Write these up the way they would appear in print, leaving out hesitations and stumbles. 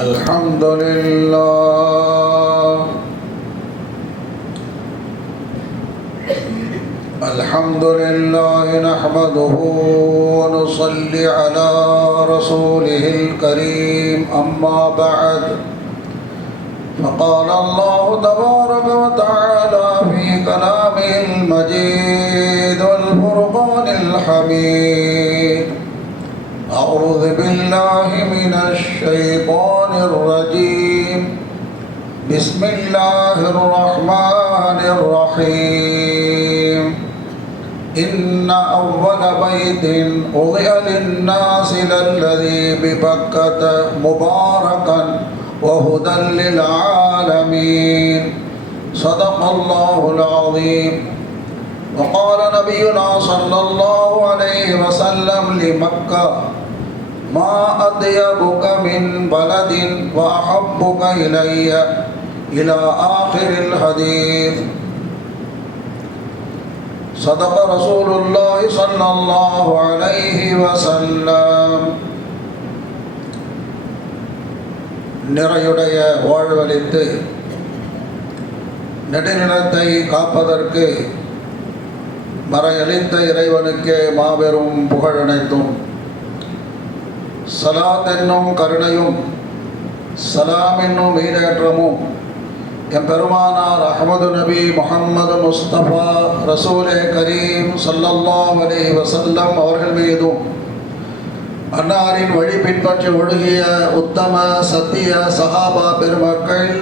الحمد لله الحمد لله نحمده ونصلي على رسوله الكريم أما بعد فقال الله تبارك وتعالى في كلامه المجيد والفرقان الحميد أعوذ بالله من الشيطان الرجيم بسم الله الرحمن الرحيم إن أول بيت وضع للناس للذي ببكة مباركا وهدى للعالمين صدق الله العظيم. وقال نبينا صلى الله عليه وسلم لمكة ما أطيبك من بلد وأحبك إلي إلى آخر الحديث. صدق رسول الله صلى الله عليه وسلم. நிறையுடைய வாழ்வளித்து நெடுநிலத்தை காப்பதற்கு மறையளித்த இறைவனுக்கே மாபெரும் புகழனைத்தும் சலாத் என்னும் கருணையும் சலாம் என்னும் ஈடேற்றமும் எம்பெருமானார் அஹ்மது நபி முஹம்மது முஸ்தபா ரசூலே கரீம் ஸல்லல்லாஹு அலைஹி வஸல்லம் அவர்கள் மீதும் அன்னாரின் வழி பின்பற்றி ஒழுகிய உத்தம சத்திய சஹாபா பெருமக்கள்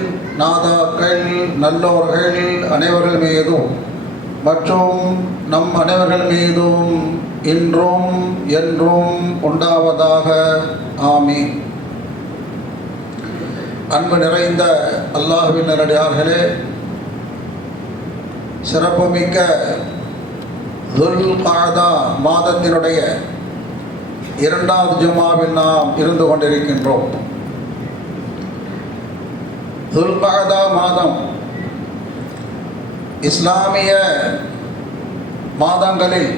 நாதாக்கள் நல்லோர்கள் அனைவர்கள் மீதும் மற்றும் நம் அனைவர்கள் மீதும் இன்றும் என்றும் உண்டாவதாக ஆமீன். அன்பு நிறைந்த அல்லாஹ்வின் நல்லடியார்களே, சிறப்புமிக்க துல் காதா மாதத்தினுடைய இரண்டாவது ஜும்மாவில் நாம் இருந்து கொண்டிருக்கின்றோம். துல் காதா மாதம் இஸ்லாமிய மாதங்களில்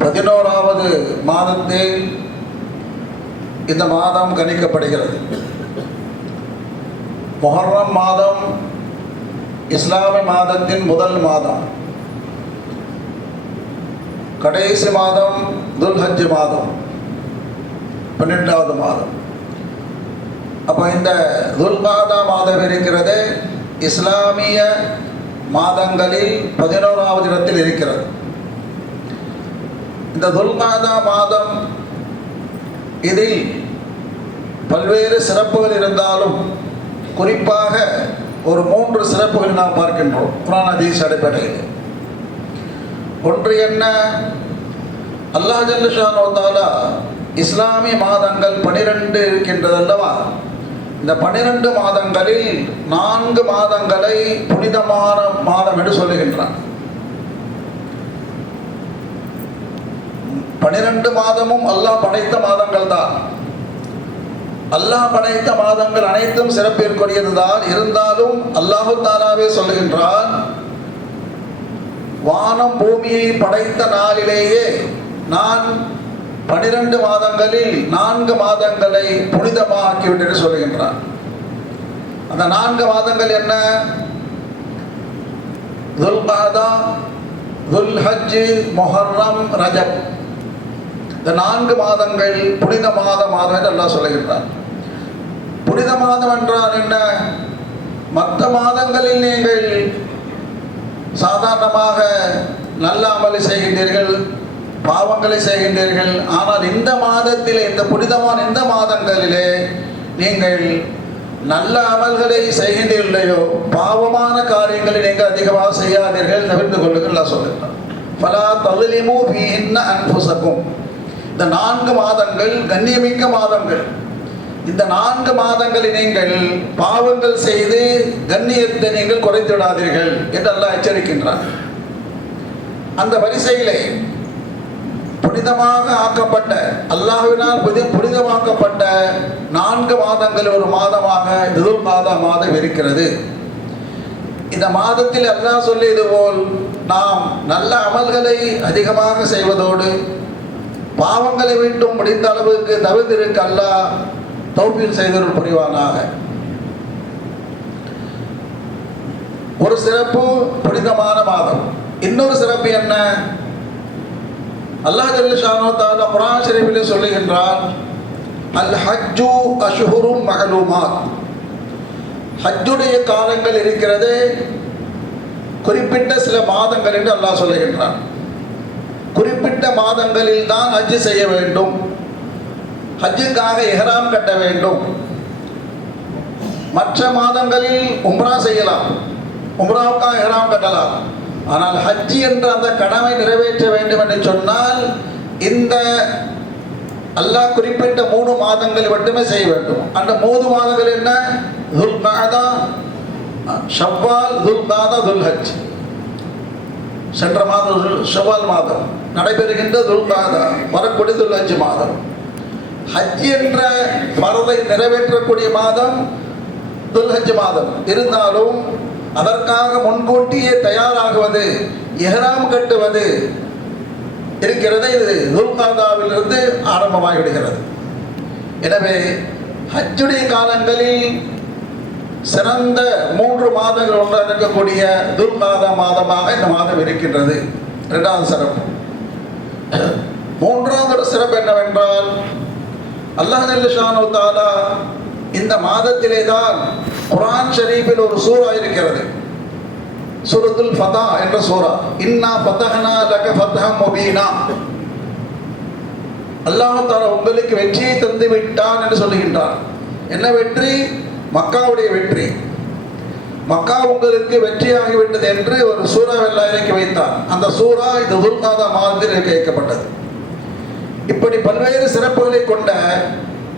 11வது மாதத்தில் இந்த மாதம் கணிக்கப்படுகிறது. முஹர்ரம் மாதம் இஸ்லாமிய மாதத்தின் முதல் மாதம். கடைசி மாதம் துல்ஹஜ் மாதம் 12வது மாதம். அப்போ இந்த துல்காதா மாதம் இருக்கிறது இஸ்லாமிய மாதங்களில் 11வது இடத்தில் இருக்கிறது. இந்த துல்காதா மாதம் இதில் பல்வேறு சிறப்புகள் இருந்தாலும் குறிப்பாக ஒரு 3 சிறப்புகள் நாம் பார்க்கின்றோம் குர்ஆன் ஹதீஸ் அடிப்படையில். ஒன்று என்ன? அல்லாஹ் ஜல்ல ஷானஹு தஆலா இஸ்லாமிய மாதங்கள் 12 இருக்கின்றது அல்லவா? இந்த 12 மாதங்களில் 4 மாதங்களை புனிதமான மாதம் என்று சொல்லுகின்றான். 12 மாதமும் அல்லாஹ் படைத்த மாதங்கள் தான். அல்லாஹ் படைத்த மாதங்கள் அனைத்தும் சிறப்பிற்குரியதுதான். இருந்தாலும் அல்லாஹு தஆலாவே சொல்லுகின்றான், வானம் பூமியை படைத்த நாளிலேயே நான் 12 மாதங்களில் 4 மாதங்களை புனிதமாக்கிவிட்டு சொல்லுகின்றான். அந்த 4 மாதங்கள் என்ன? துல்காதா, துல்ஹஜ், முஹர்ரம், ரஜப். இந்த 4 மாதங்கள் புனித மாதம் என்று அல்லாஹ் சொல்லுகின்றான். புனித மாதம் என்றால் என்ன? மற்ற மாதங்களில் நீங்கள் சாதாரணமாக நல்ல அமலை செய்கின்றீர்கள், பாவங்களை செய்கின்றீர்கள். ஆனால் இந்த மாதத்திலே, இந்த புனிதமான இந்த மாதங்களிலே நீங்கள் நல்ல அமல்களை செய்கின்றீர்களையோ பாவமான காரியங்களை நீங்கள் அதிகமாக செய்யாதீர்கள், தவிர்த்து கொள்ளுங்கள் சொல்லுகிறார். ஃபலா தظلموا فيهن أنفسكم. இந்த 4 மாதங்கள் கண்ணியமிக்க மாதங்கள். இந்த 4 மாதங்களில் நீங்கள் பாவங்கள் செய்து கண்ணியத்தை நீங்கள் குறைத்து விடாதீர்கள் என்று அல்லாஹ் எச்சரிக்கின்றார். அந்த வரிசையிலே புனிதமாக ஆக்கப்பட்ட, அல்லாஹ்வினால் புனிதமாக்கப்பட்ட 4 மாதங்கள் ஒரு மாதமாக துல்காதா மாதம் இருக்கிறது. இந்த மாதத்தில் அல்லாஹ் சொல்லியது போல் நாம் நல்ல அமல்களை அதிகமாக செய்வதோடு பாவங்களை விட்டும் முடிந்த அளவுக்கு தவிர்த்திருக்க அல்லாஹ் தௌஃபீக் செய்தருள் புரிவானாக. ஒரு சிறப்பு புனிதமான மாதம். இன்னொரு சிறப்பு என்ன? அல்லாஹ் ஜல்ல ஷானஹு வ தஆலா குர்ஆன் ஷரீஃபிலே சொல்லுகின்றான், அல் ஹஜ்ஜு அஷ்ஹுரும் மஅலூமாத். ஹஜ்ஜுடைய காலங்கள் இருக்கிறது, குறிப்பிட்ட சில மாதங்கள் என்று அல்லாஹ் சொல்லுகின்றான். குறிப்பிட்ட மாதங்களில் தான் ஹஜ் செய்ய வேண்டும், ஹஜ்ஜுக்காக இஹ்ராம் கட்ட வேண்டும். மற்ற மாதங்களில் உம்ரா செய்யலாம், உம்ராவுக்காக இஹ்ராம் கட்டலாம். ஆனால் ஹஜ் என்ற அந்த கடமை நிறைவேற்ற வேண்டும் என்று சொன்னால் இந்த அல்லாஹ் குறிப்பிட்ட 3 மாதங்கள் மட்டுமே செய்ய வேண்டும். அந்த 3 மாதங்கள் என்ன? துல்காதா, ஷவ்வால், துல்காதா, துல்ஹஜ். சென்ற மாதம் ஷவ்வால் மாதம், நடைபெறுகின்ற துல்காதா, வரக்கூடிய துல்ஹஜ் மாதம். ஹஜ் என்ற பரதை நிறைவேற்றக்கூடிய மாதம் துல்ஹஜ் மாதம். இருந்தாலும் அதற்காக முன்கூட்டியே தயாராகுவது, இஹ்ராம் கட்டுவது இருக்கிறது. இது துல்காதாவிலிருந்து ஆரம்பமாகிவிடுகிறது. எனவே ஹஜ்ஜுடைய காலங்களில் சிறந்த 3 மாதங்கள் ஒன்றாக இருக்கக்கூடிய துல்காதா மாதமாக இந்த மாதம் இருக்கின்றது. 2வது சிறப்பு. 3வது சிறப்பு என்னவென்றால், அல்லாஹ் ஜல்ல ஷானஹு வ தஆலா இந்த மாதத்திலே தான் குர்ஆன் ஷரீஃபில் ஒரு சூரா இருக்கிறது, சூரத்துல் ஃபதா என்ற சூரா. இன்னா ஃபதஹ்னா லக ஃபத்ஹம் முபீனா. அல்லாஹ் தஆலா உங்களுக்கு வெற்றியை தந்து விட்டான் என்று சொல்லுகின்றார். என்ன வெற்றி? மக்காவுடைய வெற்றி. மக்கா உங்களுக்கு வெற்றியாகிவிட்டது என்று ஒரு சூறாவெல்லாம் இறக்கி வைத்தார். அந்த சூரா இந்த துல்காதா மாதத்தில் இறக்கி வைக்கப்பட்டது. இப்படி பல்வேறு சிறப்புகளை கொண்ட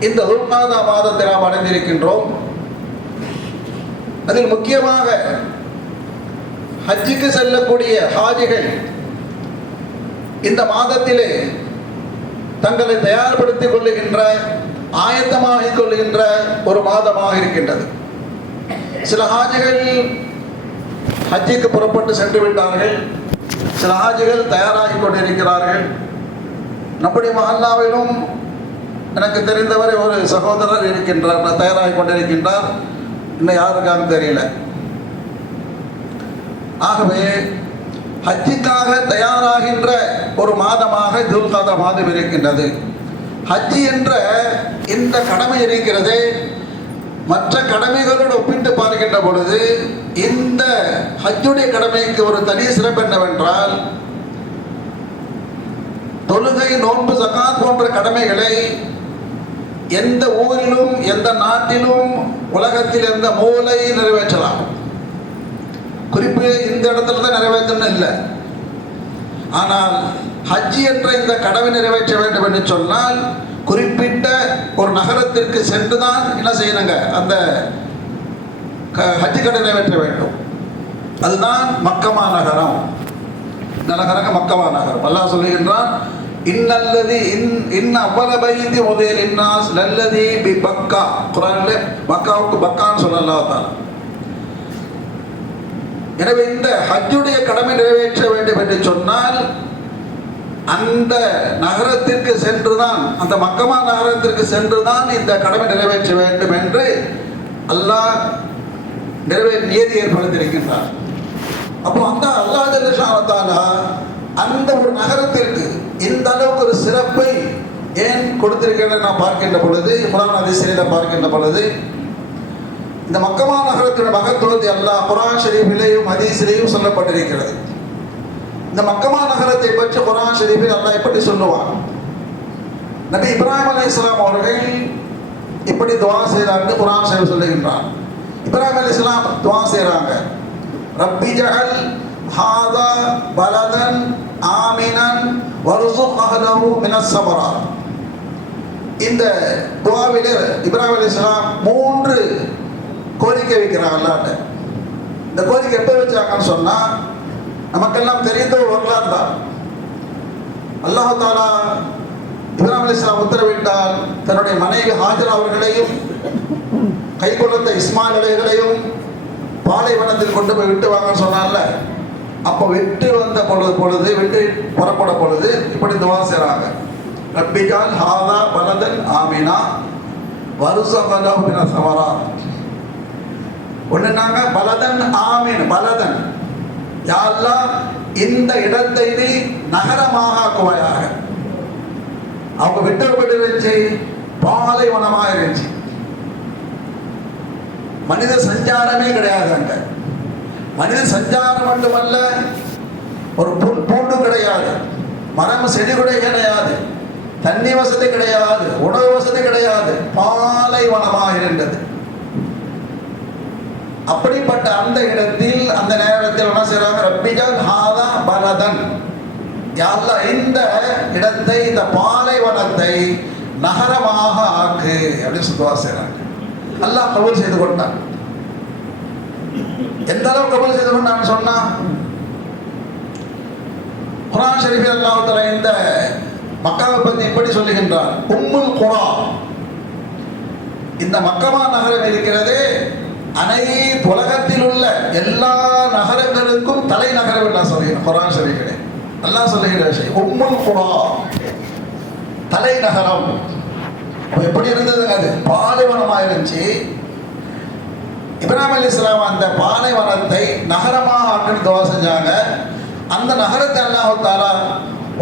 இந்த துல்காதா மாதத்தை நாம் அடைந்திருக்கின்றோம். அதில் முக்கியமாக ஹஜ்ஜுக்கு செல்லக்கூடிய ஹாஜிகள் இந்த மாதத்திலே தங்களை தயார்படுத்திக் கொள்ளுகின்ற, ஆயத்தமாக கொள்ளுகின்ற ஒரு மாதமாக இருக்கின்றது. சில ஹாஜிகள் ஹஜ்ஜுக்கு புறப்பட்டு சென்று விட்டார்கள், சில ஹாஜிகள் தயாராகி கொண்டிருக்கிறார்கள். நம்முடைய மஹல்லாவிலும் எனக்கு தெரிந்தவரை ஒரு சகோதரர் இருக்கின்றார், தயாராகி கொண்டிருக்கின்றார். இன்னும் யாருக்காக தெரியல. ஆகவே ஹஜ்ஜுக்காக தயாராகின்ற ஒரு மாதமாக துல்காதா மாதம் இருக்கின்றது. ஹஜ் என்ற இந்த கடமை இருக்கிறது, மற்ற கடமைகளோடு ஒப்பிட்டு பார்க்கின்ற பொழுது இந்த ஹஜ்ஜுடைய கடமைக்கு ஒரு தனி சிறப்பு என்னவென்றால், தொழுகை, நோன்பு, ஜகாத் போன்ற கடமைகளை எந்த ஊரிலும் எந்த நாட்டிலும் உலகத்தில் எந்த மூலையில் நிறைவேற்றலாம். குறிப்பு இந்த இடத்துல தான் நிறைவேற்றணும் இல்லை. ஆனால் ஹஜ் என்ற இந்த கடமை நிறைவேற்ற வேண்டும் என்று சொன்னால் குறிப்பிட்ட ஒரு நகரத்திற்கு சென்றுதான் என்ன செய்யணுங்க, அந்த ஹஜ் கடை நிறைவேற்ற வேண்டும். அதுதான் மக்கமா நகரம். இந்த நகரங்க மக்கமா நகரம். அல்லாஹ் சொல்லுகின்றான், இன்னல்லதி இன் அவ்வள பைதி உதயல் இன்னாஸ் லல்லதி பி பக்கா. குர்ஆன்ல மக்காவுக்கு பக்கான்னு சொல்லலாம். எனவே இந்த ஹஜ்ஜுடைய கடமை நிறைவேற்ற வேண்டும் என்று சொன்னால் அந்த நகரத்திற்கு சென்றுதான், அந்த மக்கமா நகரத்திற்கு சென்றுதான் இந்த கடமை நிறைவேற்ற வேண்டும் என்று அல்லாஹ் நியதி ஏற்படுத்தியிருக்கின்றார். அப்போ அந்த அல்லாஹ் ஜல்ல ஷானஹு வ தஆலா அந்த ஒரு நகரத்திற்கு இந்த அளவுக்கு ஒரு சிறப்பை ஏன் கொடுத்திருக்கிறத நான் பார்க்கின்ற பொழுது, குர்ஆன் ஹதீஸிலே பார்க்கின்ற பொழுது, இந்த மக்கமா நகரத்தின் மகத்துவத்தை அல்லாஹ் குர்ஆன் ஷரீஃபிலேயும் ஹதீஸிலேயும் சொல்லப்பட்டிருக்கிறது. இந்த மக்கமா நகரத்தை பற்றி குர்ஆன் ஷரீஃபில் அல்லாஹ் இப்படி சொல்லுவான். நபி இப்ராஹிம் அலைஹிஸ்ஸலாம் அவர்கள் இப்படி துஆ செய்தார்கள். குர்ஆன் ஷரீஃப் சொல்லுகின்றான். இப்ராஹிம் அலைஹிஸ்ஸலாம் துஆ செய்றாங்க, ரப்பி ஜஅல் ஹாதா பலதன் ஆமினன் வர்ஸுக் அஹ்லஹு மினஸ் ஸமராத். இந்த துஆவிலே இப்ராஹிம் அலைஹிஸ்ஸலாம் 3 கோரிக்கை வைக்கிறாங்க அல்லாஹ்ட்ட. இந்த கோரிக்கை எப்போ வச்சாங்கன்னு சொன்னா, நமக்கெல்லாம் தெரிந்த ஒரு வரலாறு தான். அல்லாஹ் தஆலா இப்ராஹிம் அலைஹிஸ்ஸலாம் உத்தரவிட்டால் தன்னுடைய மனைவி ஹாஜரா அவர்களையும் கைக்குழந்தை இஸ்மாயில் அலைஹிஸ்ஸலாமையும் பாலைவனத்தில் கொண்டு போய் விட்டு வாங்கன்னு சொன்னால, அப்போ விட்டு வந்த பொழுது விட்டு புறப்பட பொழுது இப்படி துஆ செய்றாங்க, ரப்பிஜால் ஹாதா பலதன் ஆமினா வருசகலஹு மின ஸமராத். ஒண்ணுனாங்க பலதன் ஆமீன், பலதன் யா அல்லாஹ் இந்த இடத்தை நீ நகரமாக ஆக்குவாயாக. அவங்க விட்டு இருந்துச்சு, பாலைவனமாக இருந்துச்சு, மனித சஞ்சாரமே கிடையாது. அங்க மனித சஞ்சாரம் மட்டுமல்ல, ஒரு பூண்டு கிடையாது, மரம் செடி கூட கிடையாது, தண்ணி வசதி கிடையாது, உணவு வசதி கிடையாது, பாலைவனமாக இருந்தது. அப்படிப்பட்ட அந்த இடத்தில் அந்த நேரத்தில் என்ன செய்றாங்க? ரப்பிஜால் ஹாதா பலதன், யா அல்லாஹ் இந்த இடத்தை, இந்த பாலைவனத்தை நகரமாக ஆக்கு அப்படின்னு துஆ செய்றாங்க. அல்லாஹ் கபூல் செய்து கொண்டான். எந்த அளவு கபூல் செய்து கொண்டான்னு சொன்னா, குர்ஆன் ஷரீஃபில் அல்லாஹ் தஆலா இந்த மக்காவை பற்றி இப்படி சொல்லுகின்றார். உம்முல் குரா, இந்த மக்கமா நகரம் இருக்கிறதே, அனைத்து உலகத்தில் உள்ள எல்லா நகரங்களுக்கும் தலைநகரம் எல்லாம் சொல்லுகிறேன். குர்ஆன் ஷரீஃபிலே அல்லாஹ் சொல்லுகிற விஷயம் உம்முல் குரா, தலைநகரம். எப்படி இருந்தது? அது பாலைவனமாக இருந்துச்சு. இப்ராஹிம் அலைஹிஸ்ஸலாம் அந்த பாலைவனத்தை நகரமாக ஆக்கி துஆ செஞ்சாங்க. அந்த நகரத்தை அல்லாஹ் தஆலா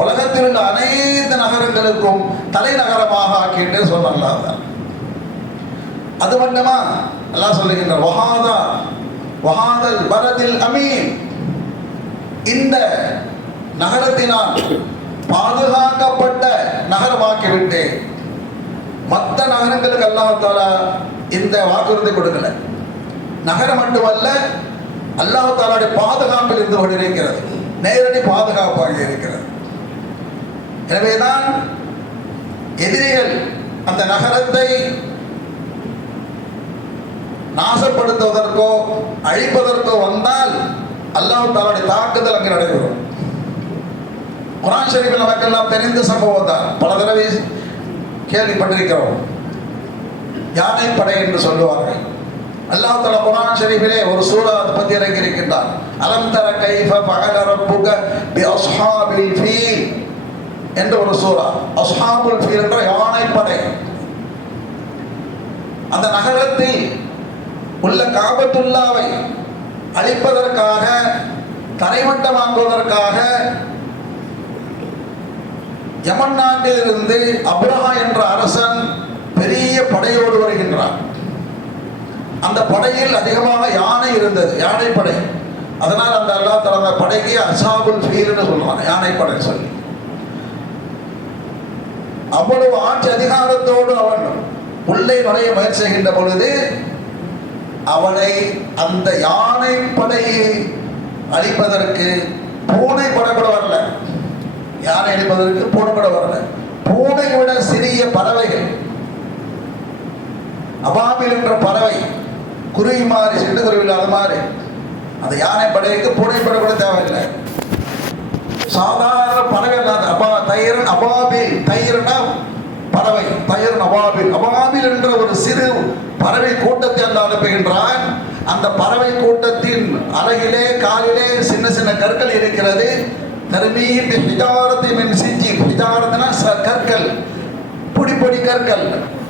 உலகத்தில் உள்ள அனைத்து நகரங்களுக்கும் தலைநகரமாக ஆக்கிட்டு சொன்னாங்க. அது மட்டுமா அல்லாஹ் சொல்லுகின்ற வஹாதல் பரதில் அமீன், இந்த நகரத்தினால் பாதுகாக்கப்பட்ட நகரமாக்கிவிட்டேன். மற்ற நகரங்களுக்கு அல்லாஹ் தஆலா இந்த வாக்குறுதி கொடுக்கல. நகரம் மட்டுமல்ல, அல்லாஹ் தஆலாவுடைய பாதுகாப்பில் இருந்து கொண்டிருக்கிறது, நேரடி பாதுகாப்பாக இருக்கிறது. எனவேதான் எதிரிகள் அந்த நகரத்தை நாசப்படுத்துவதற்கோ அழிப்பதற்கோ வந்தால் அல்லாஹ் தஆலாவுடைய தாக்குதல் அங்கு நடைபெறும். குர்ஆன் ஷரீஃபில் நமக்கெல்லாம் தெரிந்த சம்பவம் தான், பல தடவை கேள்விப்பட்டிருக்கிறோம். யானைப்படை என்று சொல்லுவார்கள். அல்லாஹ் தஆலா குர்ஆன் ஷரீஃபிலே ஒரு சூரா அதை பற்றி இறக்கி இருக்கின்றார். அலம் தர கைஃப ஃபஅல ரப்புக பி அஸ்ஹாபில் ஃபீல் என்ற ஒரு சூரா. அஸ்ஹாபுல் ஃபீல் என்ற யானைப்படை அந்த நகரத்தில் உள்ள காபத்துல்லாவை அழிப்பதற்காக, தரைமட்டமாக்குவதற்காக யமன் நாட்டிலிருந்து அப்ரஹா என்ற அரசன் பெரிய படையோடு வருகின்றார். அந்த படையில் அதிகமாக யானை இருந்தது, யானைப்படை. அதனால் அந்த அல்லாஹ் தஆலா படைக்கு அஸ்ஹாபுல் ஃபீல் என்று சொல்றாங்க, யானைப்படை சொல்லி. அவ்வளவு ஆட்சி அதிகாரத்தோடு அவன் உள்ளே நுழைய முயற்சி செய்கின்ற பொழுது அவனை அந்த யானைப்படையை அழிப்பதற்கு பூனை படை கூட வரல. யானை அழிப்பதற்கு பூனை கூட வரல. பூனை விட சிறிய பறவைகள், அபாபில் என்ற பறவை, குருவி மாதிரி, சிட்டுக்குருவில் அது மாதிரி, அந்த யானை படைக்கு பூனை படை கூட தேவையில்லை. சாதாரண பறவை அபாபில், தயிர்னா பறவை, தயிர் அபாபில். அபாபில் என்ற ஒரு சிறு பறவை கூட்டத்தை அல்லாஹ் அனுப்புகின்றான். அந்த பறவை கூட்டத்தின் அருகிலே காலிலே சின்ன சின்ன கற்கள் இருக்கிறது. தர்மீம் ஹிஜாரத்தி மின் சிஜ்ஜீல், ஹிஜாரத்துனா கற்கள், பொடி பொடி கற்கள்.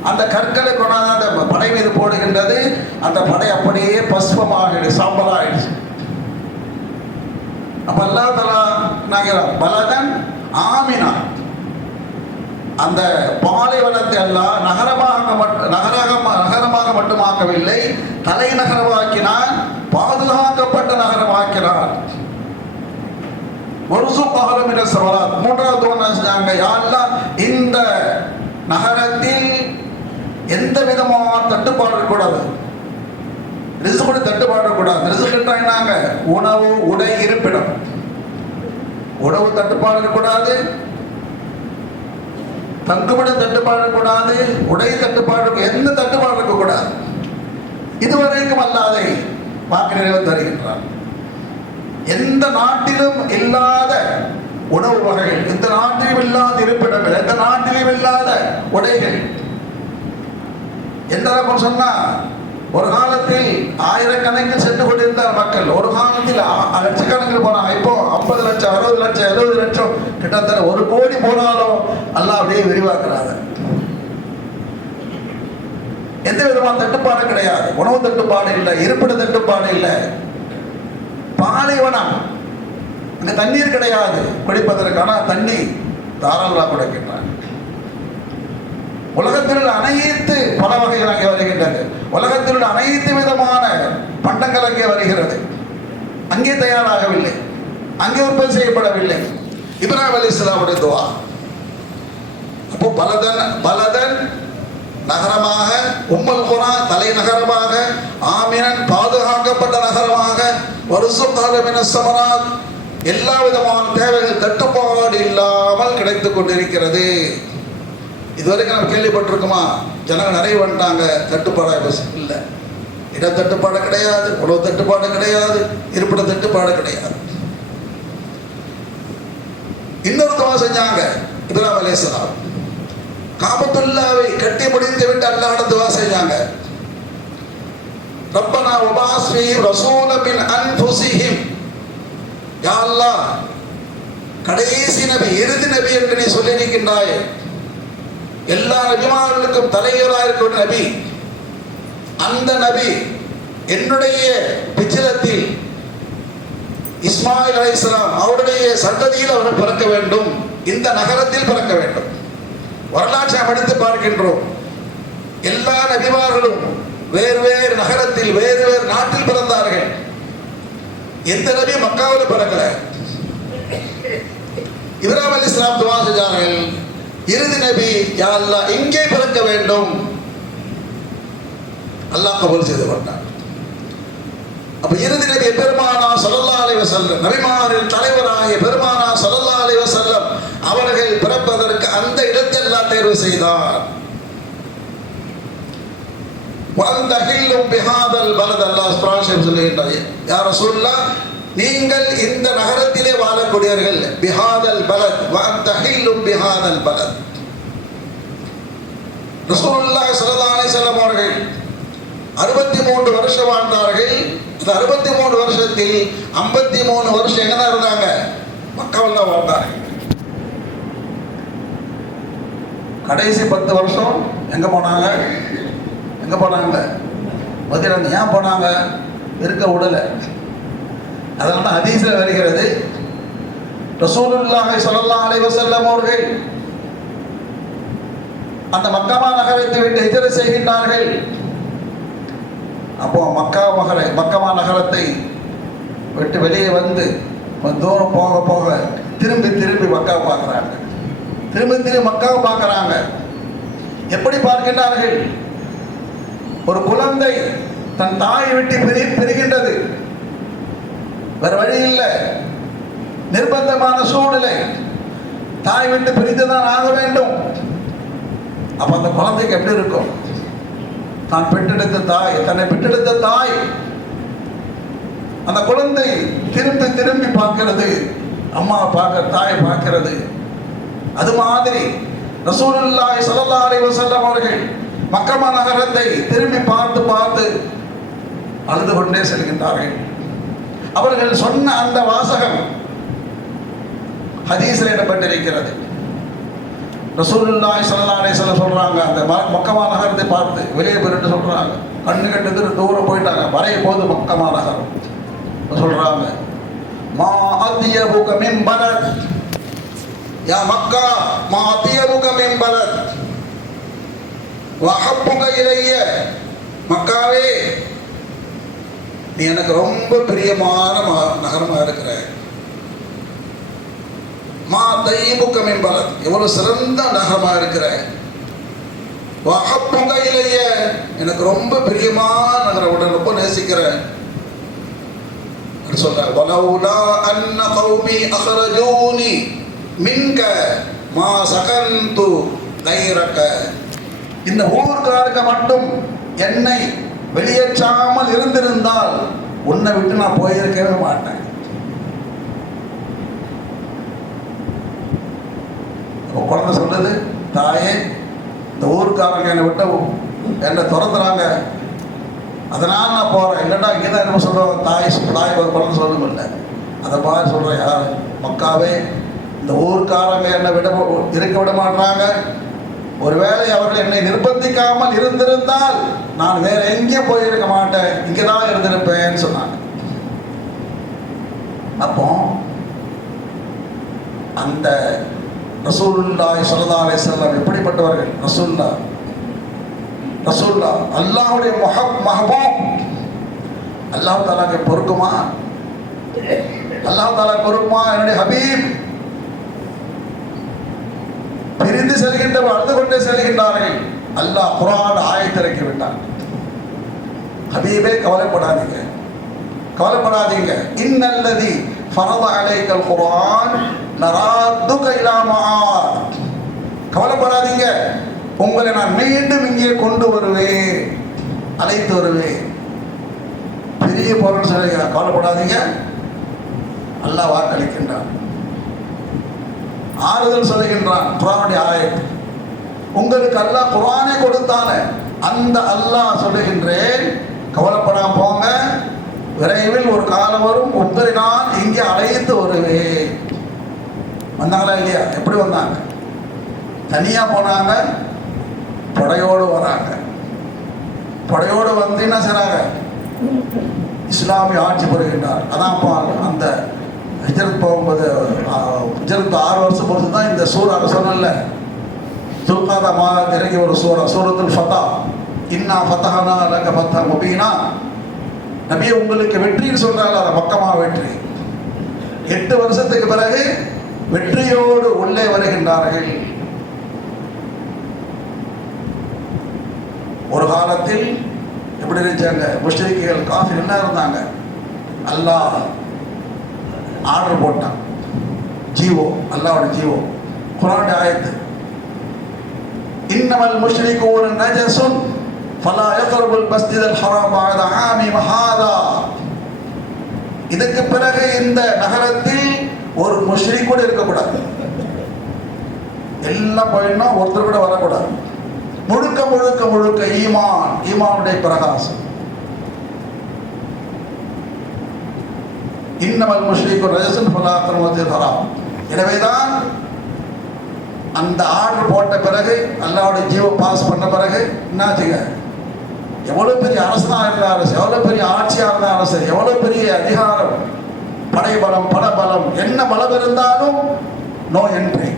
அந்த கற்களை கொண்டாந்து அந்த படை மீது போடுகின்றது. அந்த படை அப்படியே பஸ்பமாகிடுது, சாம்பலாயிடுச்சு. அப்ப அல்லாஹ் தஆலா நகரம் பலதன் ஆமினா, அந்த பாலைவனத்தை அல்லாஹ் நகரமாக மட்டுமாக்கவில்லை, தலைநகரமாக்கினான், பாதுகாக்கப்பட்ட நகரமாக்கினான். வர்சுக்ஹு மின ஸமராத். மூன்றாவது ஒன்று செஞ்சாங்க, யா அல்லாஹ் இந்த நகரத்தில் எந்த விதமான தட்டுப்பாடு இருக்கக்கூடாது, ரிஸ்குடைய தட்டுப்பாடு இருக்கக்கூடாது. ரிஸ்க் என்னங்க? உணவு, உடை, இருப்பிடம். உணவு தட்டுப்பாடு இருக்கக்கூடாது, தங்குமிட தட்டுப்பாடு இருக்கக்கூடாது, உடை தட்டுப்பாடு, எந்த தட்டுப்பாடு இருக்கக்கூடாது. இதுவரைக்கும் அல்லாதை வாக்கு நிறைவேற்றி வருகின்றார். எந்த நாட்டிலும் இல்லாத உணவு வகைகள், எந்த நாட்டிலும் இல்லாத இருப்பிடங்கள், எந்த நாட்டிலும் இல்லாத உடைகள். எந்த அளவுக்கு சொன்னா, ஒரு காலத்தில் ஆயிரக்கணக்கில் சென்று கொண்டிருந்த மக்கள் ஒரு காலத்தில் லட்சக்கணக்கில் போனாங்க. இப்போ 50 லட்சம் 60 லட்சம் 70 லட்சம் கிட்டத்தட்ட 1 கோடி போனாலும் அல்லாஹ் அப்படியே விரிவாக்குறாங்க. எந்த விதமான தட்டுப்பாடு கிடையாது. உணவு தட்டுப்பாடு இல்லை, இருப்பிட தட்டுப்பாடு இல்லை. பாலைவனம், அங்க தண்ணீர் கிடையாது குடிப்பதற்கான தண்ணி தாராளமாக கொடுக்கின்றார். உலகத்தில் உள்ள அனைத்து பல வகைகள் அங்கே வருகின்றது. உலகத்தில் உள்ள அனைத்து விதமான பண்டங்கள் அங்கே வருகிறது. அங்கே தயாராகவில்லை, அங்கே உற்பத்தி செய்யப்படவில்லை. இப்ராஹிம் அலைஹிஸ்ஸலாமுடைய துஆ. அப்போ பலதன் நகரமாக, உம்முல் குரா தலைநகரமாக, ஆமினன் பாதுகாக்கப்பட்ட நகரமாக, வர்சுக்ஹு மினஸ் ஸமராத் எல்லா விதமான தேவைகள் தட்டுப்பாடு இல்லாமல் கிடைத்துக் கொண்டிருக்கிறது. இதுவரைக்கும் நம்ம கேள்விப்பட்டிருக்குமா? ஜனங்கள் நிறைய வந்துட்டாங்க, தட்டுப்பாடாக இல்லை. இட தட்டுப்பாடு கிடையாது, உணவு தட்டுப்பாடு கிடையாது, இருப்பிட தட்டுப்பாடு கிடையாது. இன்னொரு துவா செஞ்சாங்க இப்ராஹிம் அலைஹிஸ்ஸலாம். காபத்துல்லாவை கட்டி முடித்து விட்டு அல்லாஹ்விடம் துவா செஞ்சாங்க. ரப்பனா வபாஸ் ஃபீஹிம் ரசூலன் மின் அன்ஃபுஸிஹிம். யா அல்லாஹ், கடைசி நபி, இறுதி நபி என்று நீ சொல்லியிருக்கின்றாய். எல்லா நபிமார்களுக்கும் தலைவராக இருக்கிற நபி, அந்த நபி என்னுடைய பிச்சிலத்தில் இஸ்மாயில் அலைஹிஸ்ஸலாம் அவருடைய சந்ததியில் அவர்கள் பிறக்க வேண்டும், இந்த நகரத்தில் பிறக்க வேண்டும். வரலாற்றை படித்து பார்க்கின்றோம். எல்லா நபிமார்களும் வேறு வேறு நகரத்தில் வேறு வேறு நாட்டில் பிறந்தார்கள். எந்த நபி மக்காவில் பிறக்கல. இப்ராஹிம் அலைஹிஸ்ஸலாம் துஆ செஞ்சார்கள், இறுதி நபி யா அல்லாஹ் இங்கே பிறக்க வேண்டும். அல்லாஹ் கபூல் செய்து கொண்டார். அப்ப இறுதி நபி பெருமானா ஸல்லல்லாஹு அலைஹி வஸல்லம், நபிமாரின் தலைவராகிய பெருமானா ஸல்லல்லாஹு அலைஹி வஸல்லம் அவர்கள் பிறப்பதற்கு அந்த இடத்தை அல்லாஹ் தேர்வு செய்தார். வந்தஹில்லும் பிஹாதல் பலத், அல்லாஹ் சுப்ஹானஹு சொல்லுகிறார், யா ரசூலுல்லாஹ் நீங்கள் இந்த நகரத்திலே வாழக்கூடியவர்கள், பிஹாதல் பலத் வந்தஹில்லும் பிஹாதல் பலத். ரசூலுல்லாஹி ஸல்லல்லாஹு அலைஹி வஸல்லம் அவர்கள் 63 வருஷம் வாழ்ந்தார்கள். அந்த 63 வருஷத்தில் 53 வருஷம் எங்கதான் இருந்தாங்க? மக்காவில் தான் வாழ்ந்தார்கள். கடைசி 10 வருஷம் எங்க போனாங்க? மதீனா. ஏன் போனாங்க? இருக்க உடல. அதனால தான் ஹதீஸ்ல வருகிறது, ரசூலுல்லாஹி ஸல்லல்லாஹு அலைஹி வஸல்லம் அவர்கள் அந்த மக்கா நகரத்தை விட்டு ஹிஜ்ரத் செய்கின்றார்கள். அப்போ மக்கா நகரத்தை விட்டு வெளியே வந்து தூரம் போக போக திரும்பி மக்காவை பார்க்குறாங்க. திரும்பி மக்காவை பார்க்குறாங்க. எப்படி பார்க்கின்றார்கள்? ஒரு குழந்தை தன் தாயை விட்டு பிரிகின்றது. வேற வழி இல்லை, நிர்பந்தமான சூழ்நிலை. தாய் விட்டு பிரிந்துதான் ஆக வேண்டும். அப்ப அந்த குழந்தைக்கு எப்படி இருக்கும்? தான் பெற்றெடுத்த தாய், தன்னை பெற்றெடுத்த தாய், அந்த குழந்தை திரும்பி பார்க்கிறது, அம்மா பார்க்க, தாய் பார்க்கிறது. அது மாதிரி ரசூலுல்லாஹி ஸல்லல்லாஹு அலைஹி வஸல்லம் அவர்கள் மக்கா நகரத்தை திரும்பி பார்த்து அழுது கொண்டே செல்கின்றார்கள். அவர்கள் சொன்ன அந்த வாசகம் ஹதீஸில் இடம்பெற்றிருக்கிறது. ரசூலுல்லாஹி ஸல்லல்லாஹு அலைஹி வஸல்லம் சொல்றாங்க, அந்த மக்கா நகரத்தை பார்த்து வெளியே போயிட்டு சொல்றாங்க, கண்ணு கட்டு தூரம் போயிட்டாங்க. வரைய போது மக்கா நகரம் சொல்றாங்க, மா அத்யபுக மின் பலத், யா மக்கா மா அத்யபுக மின் பலத் வ அஹப்புக இலைய, மக்காவே நீ எனக்கு ரொம்ப பிரியமான நகரமா இருக்கிற. மா தையிபுக மின் பலத், எவ்வளவு சிறந்த நகரமா இருக்கிற. வ அஹப்புக இலைய, எனக்கு ரொம்ப பிரியமான நகரம், உடனே ரொம்ப நேசிக்கிறேன் சொல்ற. வலவுலா அன்ன கௌமி அஹ்ரஜூனி மின்க மா சகந்து கைரக, இந்த ஊர்காரங்க மட்டும் என்னை வெளியேற்றாமல் இருந்திருந்தால் உன்னை விட்டு நான் போயிருக்கவே மாட்டேன். குழந்தை சொல்லுது, தாயே இந்த ஊருக்காரங்க என்னை விட்டு என்னை துரத்துறாங்க, அதனால நான் போறேன். இல்லைன்னா இங்கதான் என்ன சொல்றோம், தாய் குழந்தை சொல்லணும் இல்லை. அதை மாதிரி சொல்கிறேன், யார் மக்காவே, இந்த ஊர்க்காரங்க என்னை இருக்க விட மாட்டாங்க. ஒருவேளை அவர்கள் என்னை நிர்பந்திக்காமல் இருந்திருந்தால் நான் வேற எங்கேயும் போயிருக்க மாட்டேன், இங்கே தான் இருந்திருப்பேன்னு சொன்னாங்க. அப்போ அந்த ரசூலுல்லாஹி ஸல்லல்லாஹு அலைஹி வஸல்லம் எப்படிப்பட்டவர்கள்? ரசூல்லா அல்லாஹ்வுடைய மஹபூப். அல்லாஹ் தஆலாக்கு பொறுக்குமா? அல்லாஹ் தஆலா பொறுக்குமா? என்னுடைய ஹபீப். பிரிந்து செல்கின்றவர் அழுது கொண்டே செல்கின்றார்கள். அல்லாஹ் குர்ஆன் ஆயத்தை இறக்கி விட்டான். ஹபீபே கவலைப்படாதீங்க, கவலைப்படாதீங்க. இன்னல்லதி ஃபரத அலைக்கல் குர்ஆன் லராதுக இலா மஆத். கவலைப்படாதீங்க, உங்களை நான் மீண்டும் இங்கே கொண்டு வருவேன், அழைத்து வருவேன். பெரிய பொருள் சொல்லுகிறார், கவலைப்படாதீங்க, அல்லாஹ் வாக்களிக்கின்றான், ஆறுதல் சொல்லுகின்றான். குர்ஆனுடைய ஆயத், உங்களுக்கு அல்லாஹ் குர்ஆனை கொடுத்தானே அந்த அல்லாஹ் சொல்லுகின்றேன், கவலைப்படாம போங்க, விரைவில் ஒரு காலம் வரும், உங்களை நான் இங்கே அழைத்து வருவேன். வந்தாங்களா இல்லையா? எப்படி வந்தாங்க? தனியா போனாங்க, படையோடு வராங்க. படையோடு வந்து என்ன செய்றாங்க? இஸ்லாமிய ஆட்சி பெறுகின்றார். அதான் அந்த ஹிஜ்ரத் போகும்போது, ஹிஜ்ரத் 6 வருஷம் பொறுத்து தான் இந்த சூரா சொன்னல, துல்காதா மாதம் இறங்கி ஒரு சூரத்துல் ஃபதா, இன்னா ஃபதஹனா லக ஃபத்ஹன் முபீனா. நபி உங்களுக்கு வெற்றின்னு சொல்றாங்க, அது மக்கமா வெற்றி. 8 வருஷத்துக்கு பிறகு வெற்றியோடு உள்ளே வருகின்றார்கள். ஒரு காலத்தில் எப்படி இருந்துச்சாங்க? முஷ்ரிக்குகள், காஃபிர் என்ன இருந்தாங்க? அல்லாஹ் ஆர்டர் போட்டான், ஜீவோ, அல்லாஹ்வுடைய ஜீவோ. குர்ஆன் ஆயத்து, இன்னமல் முஷ்ரிகூன நஜஸுன் ஃபலா யக்ரபுல் மஸ்ஜிதல் ஹராம் பஅத ஆமிஹ ஹாதா. இதுக்கு பிறகு இந்த நகரத்தில் ஒரு முஷ்ரிக் கூட இருக்கக்கூடாது, எல்லாம் போயிடணும், ஒருத்தர் கூட வரக்கூடாது. முழுக்க முழுக்க முழுக்க ஈமான், ஈமானுடைய பிரகாசம். இன்னமல் முஷ்ரிக்கு ரஜசுன் ஃபலா யக்ரபுல் ஹராம். எனவேதான் அந்த ஆர்டர் போட்ட பிறகு, அல்லாஹ்வுடைய ஜீவ பாஸ் பண்ண பிறகு என்னாச்சுங்க? எவ்வளவு பெரிய அரசனாக இருந்தாலும் சரி, எவ்வளவு பெரிய ஆட்சியாக இருந்தாலும் சரி, எவ்வளவு பெரிய அதிகாரம், படைபலம், பணபலம், என்ன பலம் இருந்தாலும் நோ என்ட்ரி.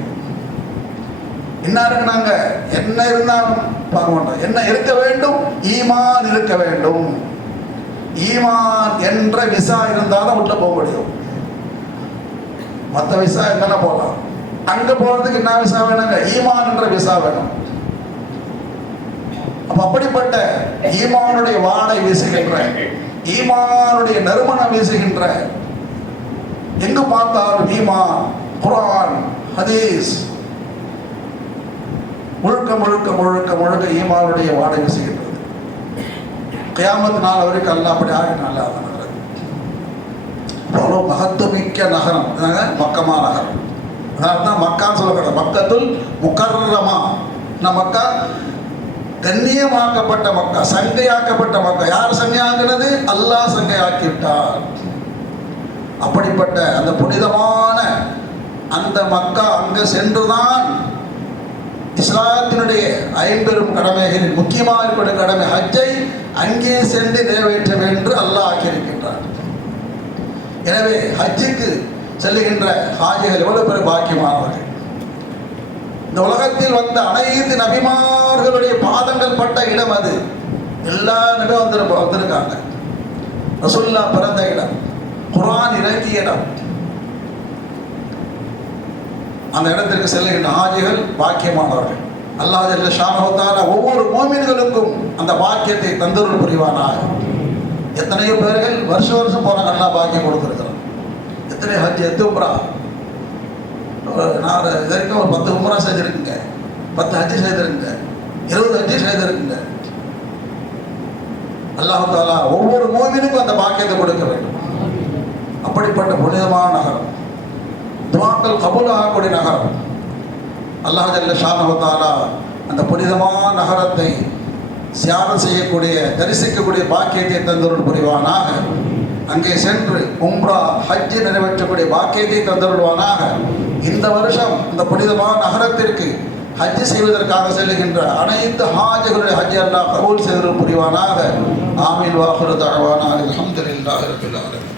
என்ன இருக்குனாங்க? என்ன இருந்தாலும் பார்க்க மாட்டோம். என்ன இருக்க வேண்டும்? ஈமான் இருக்க வேண்டும். ஈமான் என்ற விசா இருந்தாலும் உள்ள போக முடியும். மற்ற விசா எங்கெல்லாம் போகலாம், அங்க போறதுக்கு என்ன விசா வேணுங்க? ஈமான் என்ற விசா வேணும். அப்ப அப்படிப்பட்ட ஈமானுடைய வாடை வீசுகின்ற, ஈமானுடைய நறுமணம் வீசுகின்ற, எங்கு பார்த்தாலும் ஈமான், குர்ஆன், ஹதீஸ், முழுக்க முழுக்க முழுக்க முழுக்க ஈமானுடைய வாடை வீசுகின்றது. கியாமத் நாள் வரைக்கும் அல்லாஹ் அப்படி ஆகினால நகரம் அவ்வளோ மகத்துவமிக்க நகரம் மக்கமா நகரம். அதனால தான் மக்கான்னு சொல்லக்கூடாது, மக்கத்துல் முக்கர்ரமா. மக்கா கண்ணியமாக்கப்பட்ட மக்கா, சங்கையாக்கப்பட்ட மக்கா. யார் சங்கையாக்குனது? அல்லாஹ் சங்கையாக்கி விட்டார். அப்படிப்பட்ட அந்த புனிதமான அந்த மக்கா அங்கு சென்றுதான் இஸ்லாத்தினுடைய 50 கடமைகளில் முக்கியமாக இருக்கிற கடமை ஹஜ்ஜை அங்கே சென்று நிறைவேற்ற வேண்டும் அல்லாஹ் ஆக்கியிருக்கின்றார். எனவே ஹஜ்ஜுக்கு செல்லுகின்ற ஹாஜிகள் எவ்வளவு பேர் பாக்கியமானவர்கள். இந்த உலகத்தில் வந்த அனைத்து நபிமார்களுடைய பாதங்கள் பட்ட இடம் அது. எல்லா நபியும் வந்திருக்காங்க. ரசூலுல்லாஹ் பிறந்த இடம், குர்ஆன் இறங்கிய இடம். அந்த இடத்திற்கு செல்லுகின்ற ஹாஜிகள் பாக்கியமானவர்கள். அல்லாஹ் ஜல்ல ஷானஹு தஆலா ஒவ்வொரு மோமின்களுக்கும் அந்த பாக்கியத்தை தந்தருள் புரிவானாக. எத்தனையோ பேர்கள் வருஷம் வருஷம் போறாங்க, அல்லாஹ் பாக்கியம் கொடுத்துருக்கிறான். எத்தனை ஹஜ், எத்து உம்ரா. நான் இது வரைக்கும் ஒரு 10 உம்ரா செஞ்சிருக்குங்க, 10 ஹஜ் செய்திருக்குங்க, 20 ஹஜ் செய்திருக்குங்க. அல்லாஹ் தஆலா ஒவ்வொரு மோமினுக்கும் அந்த பாக்கியத்தை கொடுக்க வேண்டும். அப்படிப்பட்ட புனிதமான நகரம், துஆக்கள் கபூல் ஆகக்கூடிய நகரம். அல்லாஹ் ஜல்ல ஷானஹு தஆலா அந்த புனிதமான நகரத்தை தியானம் செய்யக்கூடிய, தரிசிக்கக்கூடிய பாக்கியத்தை தந்தருள் புரிவானாக. அங்கே சென்று உம்ரா ஹஜ் நிறைவேற்றக்கூடிய பாக்கியத்தை தந்துவிடுவானாக. இந்த வருஷம் இந்த புனிதமான நகரத்திற்கு ஹஜ் செய்வதற்காக செல்லுகின்ற அனைத்து ஹாஜிகளுடைய ஹஜ் அல்லாஹ் கபூல் செய்து புரிவானாக. ஆமீன். வாஹிரு தஅவானா அல்ஹம்துலில்லாஹி ரப்பில் ஆலமீன்.